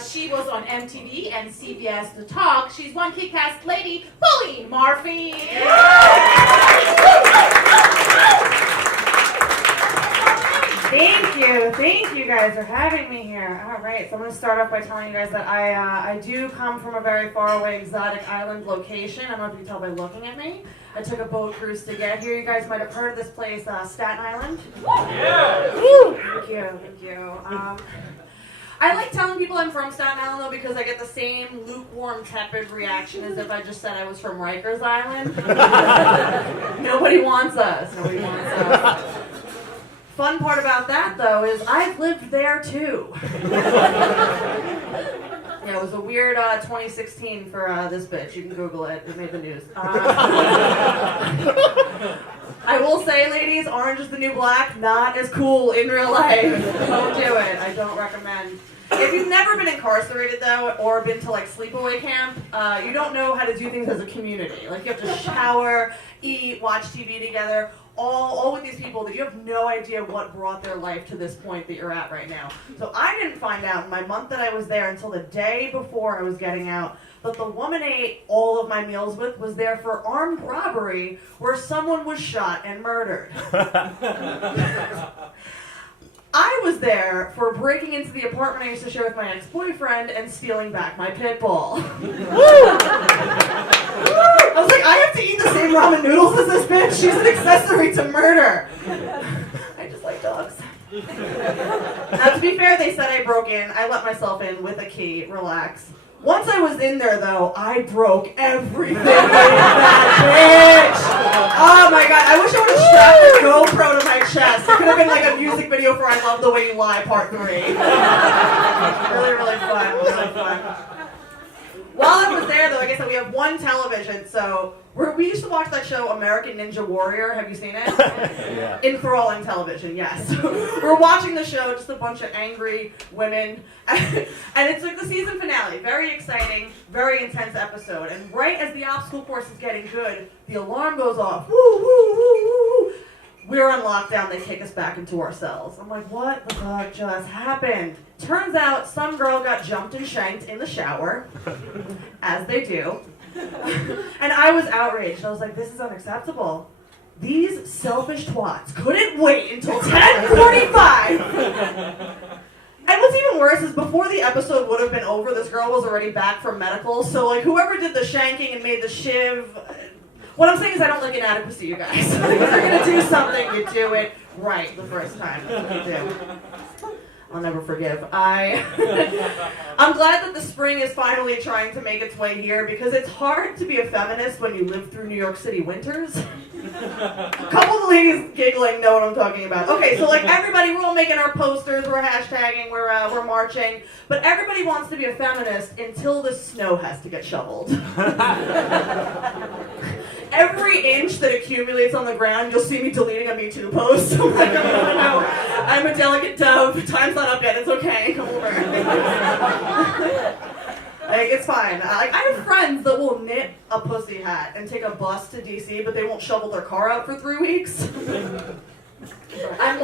She was on MTV and CBS The Talk. She's one kick-ass lady, Pauline Murphy. Thank you guys for having me here. All right, so I'm going to start off by telling you guys that I do come from a very far away exotic island location. I don't know if you can tell by looking at me. I took a boat cruise to get here. You guys might have heard of this place, Staten Island. Yeah. Woo! Thank you. I like telling people I'm from Staten Island though because I get the same lukewarm, tepid reaction as if I just said I was from Rikers Island. Nobody wants us. Fun part about that, though, is I've lived there, too. Yeah, it was a weird 2016 for this bitch. You can Google it. It made the news. I will say, ladies, orange is the new black. Not as cool in real life. Don't do it. I don't recommend. If you've never been incarcerated, though, or been to, like, sleepaway camp, you don't know how to do things as a community. Like, you have to shower, eat, watch TV together. All with these people that you have no idea what brought their life to this point that you're at right now. So I didn't find out in my month that I was there until the day before I was getting out that the woman I ate all of my meals with was there for armed robbery where someone was shot and murdered. I was there for breaking into the apartment I used to share with my ex-boyfriend and stealing back my pit bull. I was like, I have to eat the same ramen noodles as this bitch. She's an accessory to murder. I just like dogs. Now, to be fair, they said I broke in. I let myself in with a key. Relax. Once I was in there, though, I broke everything in that bitch. Oh my god, I wish I would have strapped a GoPro to my chest. It could have been like a music video for I Love the Way You Lie Part 3. Really fun. While I was there, though, like I said, we have one television, so we used to watch that show American Ninja Warrior. Have you seen it? Yeah. Enthralling television, yes. We're watching the show, just a bunch of angry women, and it's like the season finale. Very exciting, very intense episode. And right as the obstacle course is getting good, the alarm goes off. Woo, woo, woo, woo, woo. We're on lockdown, they kick us back into our cells. I'm like, what the fuck just happened? Turns out some girl got jumped and shanked in the shower, as they do. And I was outraged. I was like, this is unacceptable. These selfish twats couldn't wait until 10:45. And what's even worse is before the episode would have been over, this girl was already back from medical. So like whoever did the shanking and made the shiv, what I'm saying is I don't like inadequacy, you guys. If you're gonna do something, you do it right the first time. That's what you do. I'll never forgive. I'm glad that the spring is finally trying to make its way here because it's hard to be a feminist when you live through New York City winters. A couple of the ladies giggling know what I'm talking about. Okay, so like everybody, we're all making our posters, we're hashtagging, we're marching, but everybody wants to be a feminist until the snow has to get shoveled. Every inch that accumulates on the ground, you'll see me deleting a Me Too post. I'm like, no, I'm a delicate dove. Time's not up yet. It's okay. Come over. Like, it's fine. Like, I have friends that will knit a pussy hat and take a bus to DC, but they won't shovel their car out for 3 weeks. I'm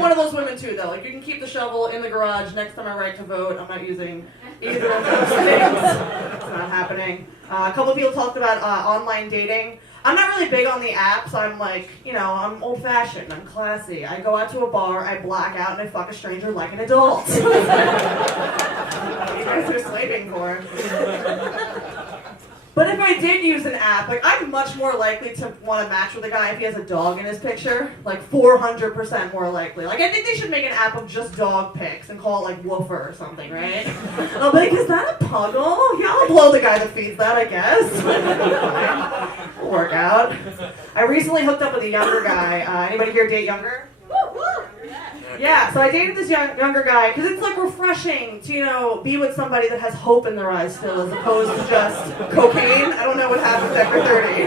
one of those women too, though. Like, you can keep the shovel in the garage. Next time I write to vote, I'm not using either of those things. It's not happening. A couple of people talked about online dating. I'm not really big on the apps. I'm like, I'm old-fashioned. I'm classy. I go out to a bar, I black out, and I fuck a stranger like an adult. What you guys are sleeping for. But if I did use an app, like I'm much more likely to want to match with a guy if he has a dog in his picture. Like 400% more likely. Like I think they should make an app of just dog pics and call it like Woofer or something, right? I'll be like, is that a puggle? Yeah, I'll blow the guy that feeds that, I guess. It'll work out. I recently hooked up with a younger guy. Anybody here date younger? Yeah, so I dated this younger guy because it's like refreshing to, be with somebody that has hope in their eyes still as opposed to just cocaine. I don't know what happens after 30.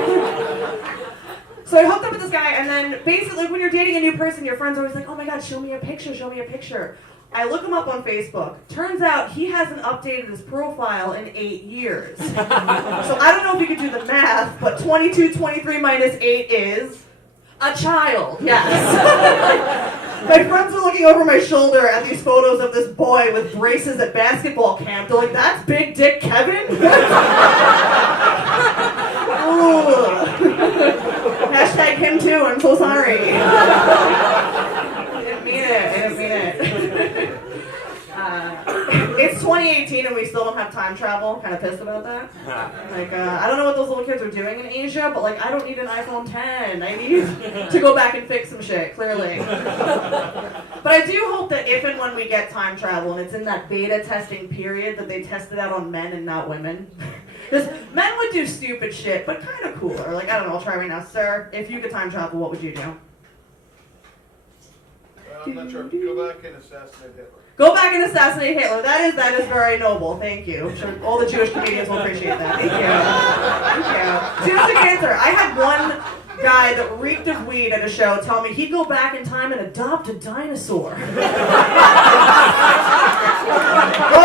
So I hooked up with this guy, and then basically when you're dating a new person, your friend's always like, oh my god, show me a picture. I look him up on Facebook. Turns out he hasn't updated his profile in 8 years. So I don't know if you could do the math, but 22, 23 minus 8 is a child, yes. My friends were looking over my shoulder at these photos of this boy with braces at basketball camp. They're like, that's Big Dick Kevin? Hashtag him too, I'm so sorry. I didn't mean it. It's 2018 and we still don't have time travel. Kind of pissed about that. Like, I don't know what those little kids are doing in Asia, but like, I don't need an iPhone 10. I need to go back and fix some shit, clearly. But I do hope that if and when we get time travel and it's in that beta testing period, that they test it out on men and not women. Because men would do stupid shit, but kind of cooler. Like, I don't know, I'll try right now. Sir, if you could time travel, what would you do? I'm not sure. Go back and assassinate Hitler. Go back and assassinate Hitler. That is very noble. Thank you. I'm sure all the Jewish comedians will appreciate that. Thank you. See, that's a good answer. I had one guy that reeked of weed at a show tell me he'd go back in time and adopt a dinosaur.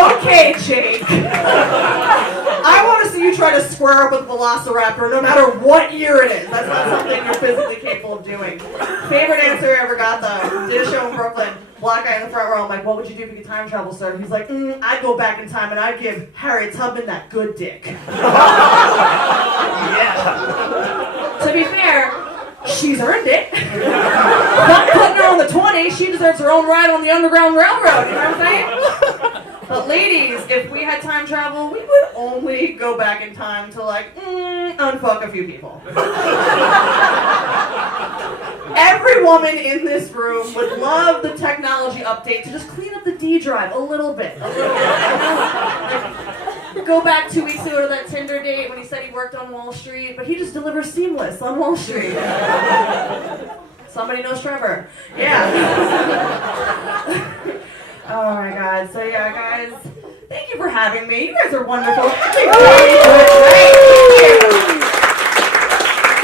Okay, Jake. I want to see you try to square up with a velociraptor no matter what year it is. That's not something you're physically capable of doing. Favorite answer I ever got though. Did a show in Brooklyn. Black guy in the front row. I'm like, what would you do if you could time travel, sir? He's like, I'd go back in time and I'd give Harriet Tubman that good dick. Yeah. To be fair, she's earned it. Not putting her on the 20, she deserves her own ride on the Underground Railroad. You know what I'm saying? But ladies, if we had time travel, we would only go back in time to like, unfuck a few people. Every woman in this room would love the technology update to just clean up the D drive a little bit. Like, go back 2 weeks ago to that Tinder date when he said he worked on Wall Street, but he just delivers seamless on Wall Street. Somebody knows Trevor. Yeah. Oh my God. So yeah, guys, thank you for having me. You guys are wonderful.